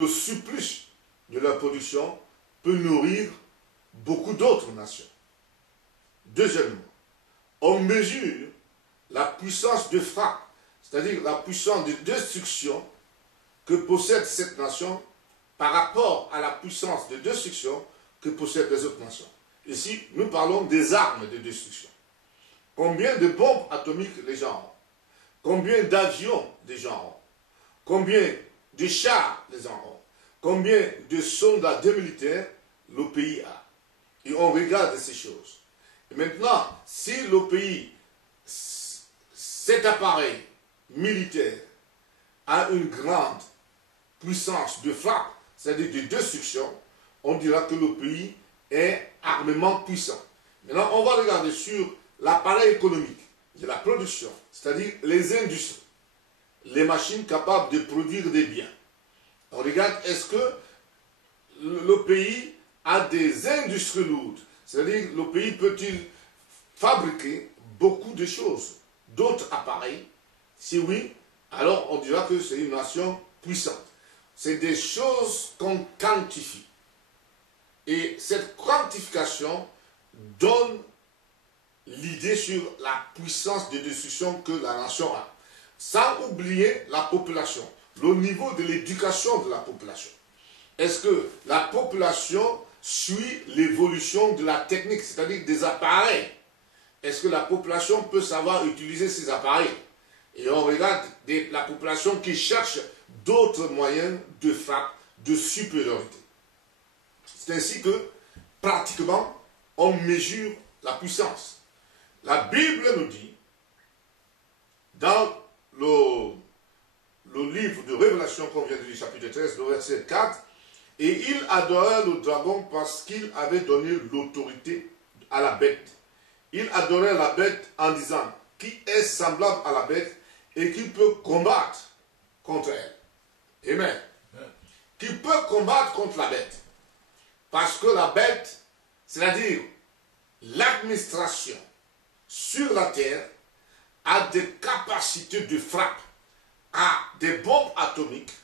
le surplus de leur production peut nourrir beaucoup d'autres nations. Deuxièmement, on mesure la puissance de frappe, c'est-à-dire la puissance de destruction que possède cette nation par rapport à la puissance de destruction que possèdent les autres nations. Ici, nous parlons des armes de destruction. Combien de bombes atomiques les gens ont? Combien d'avions les gens ont? Combien de chars les gens ont? Combien de soldats militaires le pays a? Et on regarde ces choses. Et maintenant, si le pays, cet appareil militaire, a une grande puissance de frappe, c'est-à-dire de destruction, on dira que le pays est armement puissant. Maintenant, on va regarder sur l'appareil économique de la production, c'est-à-dire les industries, les machines capables de produire des biens. On regarde, est-ce que le pays a des industries lourdes, c'est-à-dire le pays peut-il fabriquer beaucoup de choses, d'autres appareils? Si oui, alors on dira que c'est une nation puissante. C'est des choses qu'on quantifie. Et cette quantification donne l'idée sur la puissance de destruction que la nation a. Sans oublier la population, le niveau de l'éducation de la population. Est-ce que la population suit l'évolution de la technique, c'est-à-dire des appareils? Est-ce que la population peut savoir utiliser ces appareils? Et on regarde la population qui cherche d'autres moyens de frappe, de supériorité. C'est ainsi que, pratiquement, on mesure la puissance. La Bible nous dit, dans le livre de Révélation qu'on vient de lire, chapitre 13, le verset 4, « Et il adorait le dragon parce qu'il avait donné l'autorité à la bête. Il adorait la bête en disant, qui est semblable à la bête et qui peut combattre contre elle. » Amen. Qui peut combattre contre la bête. Parce que la bête, c'est-à-dire l'administration sur la terre, a des capacités de frappe, a des bombes atomiques,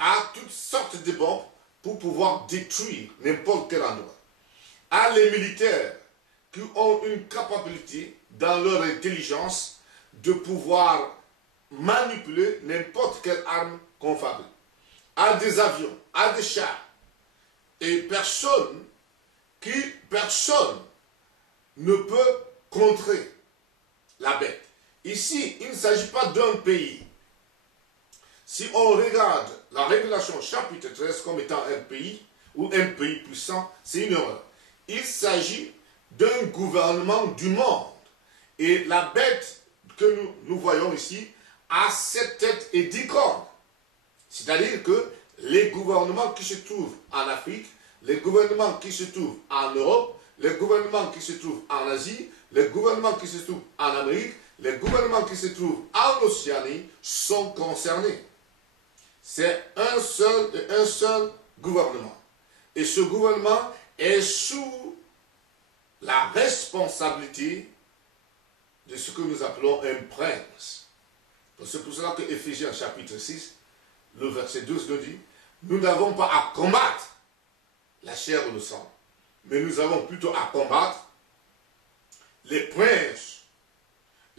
a toutes sortes de bombes pour pouvoir détruire n'importe quel endroit. A les militaires qui ont une capacité dans leur intelligence de pouvoir manipuler n'importe quelle arme qu'on fabrique. A des avions, a des chars. Et personne ne peut contrer la bête. Ici, il ne s'agit pas d'un pays. Si on regarde la Révélation chapitre 13 comme étant un pays, ou un pays puissant, c'est une erreur. Il s'agit d'un gouvernement du monde. Et la bête que nous voyons ici a 7 têtes et 10 cornes. C'est-à-dire que les gouvernements qui se trouvent en Afrique, les gouvernements qui se trouvent en Europe, les gouvernements qui se trouvent en Asie, les gouvernements qui se trouvent en Amérique, les gouvernements qui se trouvent en Océanie sont concernés. C'est un seul gouvernement. Et ce gouvernement est sous la responsabilité de ce que nous appelons un prince. C'est pour cela que Éphésiens chapitre 6, le verset 12 nous dit, nous n'avons pas à combattre la chair ou le sang, mais nous avons plutôt à combattre les princes,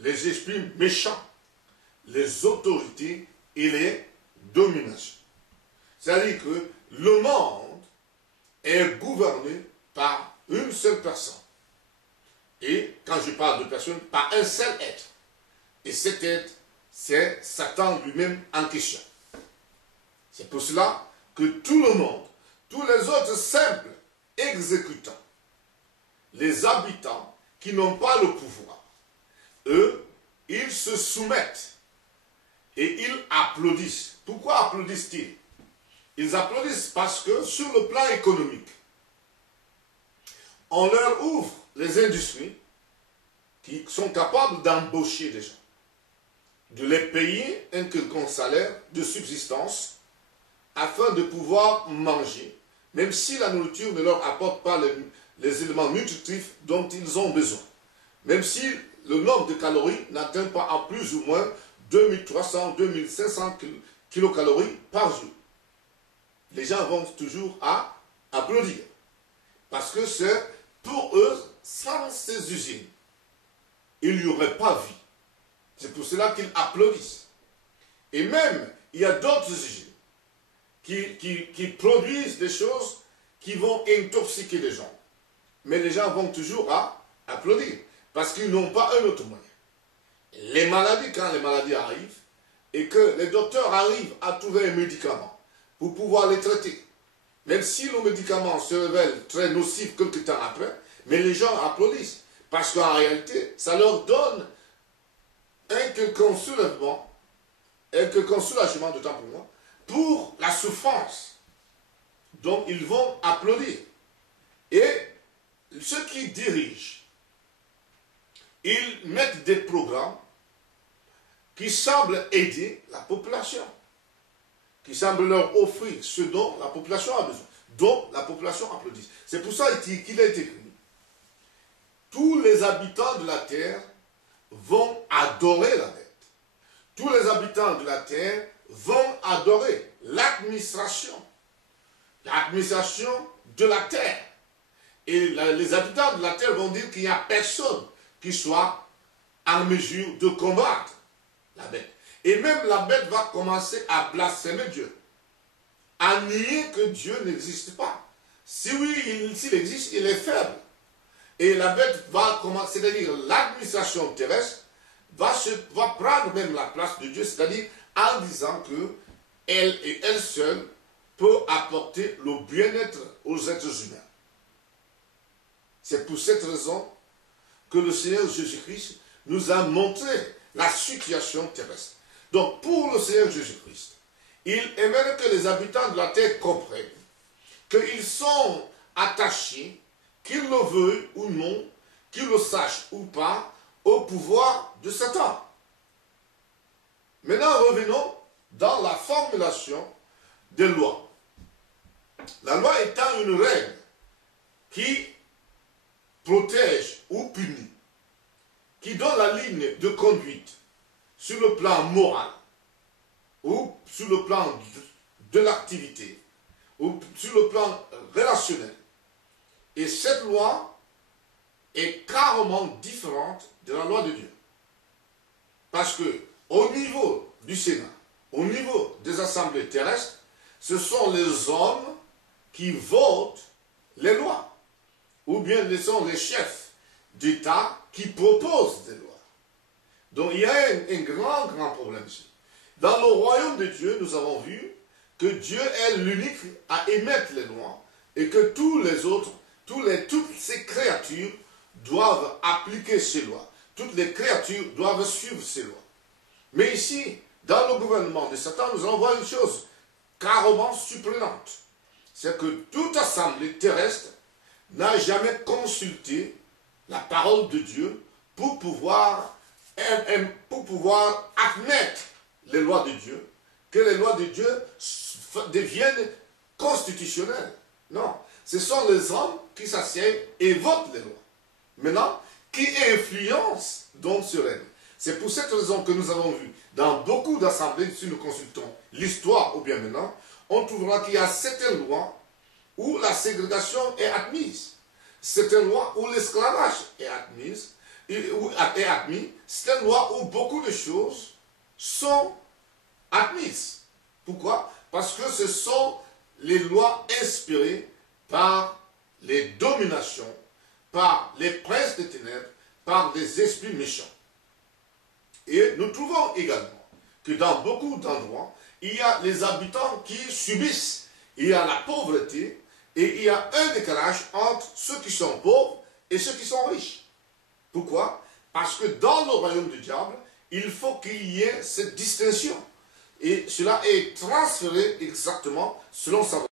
les esprits méchants, les autorités et les dominations. C'est-à-dire que le monde est gouverné par une seule personne. Et quand je parle de personne, par un seul être. Et cet être, c'est Satan lui-même en question. C'est pour cela que tout le monde, tous les autres simples exécutants, les habitants qui n'ont pas le pouvoir, eux, ils se soumettent et ils applaudissent. Pourquoi applaudissent-ils? Ils applaudissent parce que sur le plan économique, on leur ouvre les industries qui sont capables d'embaucher des gens, de les payer un quelconque salaire de subsistance afin de pouvoir manger, même si la nourriture ne leur apporte pas les éléments nutritifs dont ils ont besoin. Même si le nombre de calories n'atteint pas à plus ou moins 2300, 2500 kilocalories par jour. les gens vont toujours à applaudir. Parce que c'est pour eux, sans ces usines, il n'y aurait pas vie. C'est pour cela qu'ils applaudissent. Et même, il y a d'autres usines qui produisent des choses qui vont intoxiquer les gens. Mais les gens vont toujours à applaudir. Parce qu'ils n'ont pas un autre moyen. Les maladies, quand les maladies arrivent, et que les docteurs arrivent à trouver un médicament pour pouvoir les traiter, même si le médicament se révèle très nocif quelque temps après, mais les gens applaudissent. Parce qu'en réalité, ça leur donne un quelconque soulèvement, un quelconque soulagement, d'autant pour moi, pour la souffrance. Donc ils vont applaudir. Et ceux qui dirigent, ils mettent des programmes qui semblent aider la population, qui semblent leur offrir ce dont la population a besoin, dont la population applaudit. C'est pour ça qu'il a été écrit: tous les habitants de la terre vont adorer la bête. Tous les habitants de la terre vont adorer l'administration de la terre. Et les habitants de la terre vont dire qu'il n'y a personne qui soit en mesure de combattre la bête. Et même la bête va commencer à blasphémer Dieu, à nier que Dieu n'existe pas. Si oui, s'il existe, il est faible. Et la bête va commencer, c'est-à-dire l'administration terrestre, va prendre même la place de Dieu, c'est-à-dire en disant que elle et elle seule peut apporter le bien-être aux êtres humains. C'est pour cette raison que le Seigneur Jésus-Christ nous a montré la situation terrestre. Donc, pour le Seigneur Jésus-Christ, il aimerait que les habitants de la terre comprennent qu'ils sont attachés, qu'ils le veuillent ou non, qu'ils le sachent ou pas, au pouvoir de Satan. Maintenant, revenons dans la formulation des lois. La loi étant une règle qui protège ou punit, qui donne la ligne de conduite sur le plan moral, ou sur le plan de l'activité, ou sur le plan relationnel. Et cette loi est carrément différente de la loi de Dieu. Parce que au niveau du Sénat, au niveau des assemblées terrestres, ce sont les hommes qui votent les lois. Ou bien ce sont les chefs d'État qui proposent des lois. Donc il y a un grand problème ici. Dans le royaume de Dieu, nous avons vu que Dieu est l'unique à émettre les lois et que tous les autres, toutes ces créatures doivent appliquer ces lois. Toutes les créatures doivent suivre ces lois. Mais ici, dans le gouvernement de Satan, nous allons voir une chose carrément surprenante. C'est que toute assemblée terrestre n'a jamais consulté la parole de Dieu pour pouvoir admettre les lois de Dieu, que les lois de Dieu deviennent constitutionnelles. Non, ce sont les hommes qui s'assiedent et votent les lois. Maintenant, qui influencent donc ce règne. C'est pour cette raison que nous avons vu dans beaucoup d'assemblées, si nous consultons l'histoire ou bien maintenant, on trouvera qu'il y a certaines lois où la ségrégation est admise, certaines lois où l'esclavage est admis, certaines lois où beaucoup de choses sont admises. Pourquoi? Parce que ce sont les lois inspirées par les dominations, par les princes des ténèbres, par des esprits méchants. Et nous trouvons également que dans beaucoup d'endroits, il y a les habitants qui subissent, il y a la pauvreté, et il y a un décalage entre ceux qui sont pauvres et ceux qui sont riches. Pourquoi? Parce que dans le royaume du diable, il faut qu'il y ait cette distinction. Et cela est transféré exactement selon sa volonté.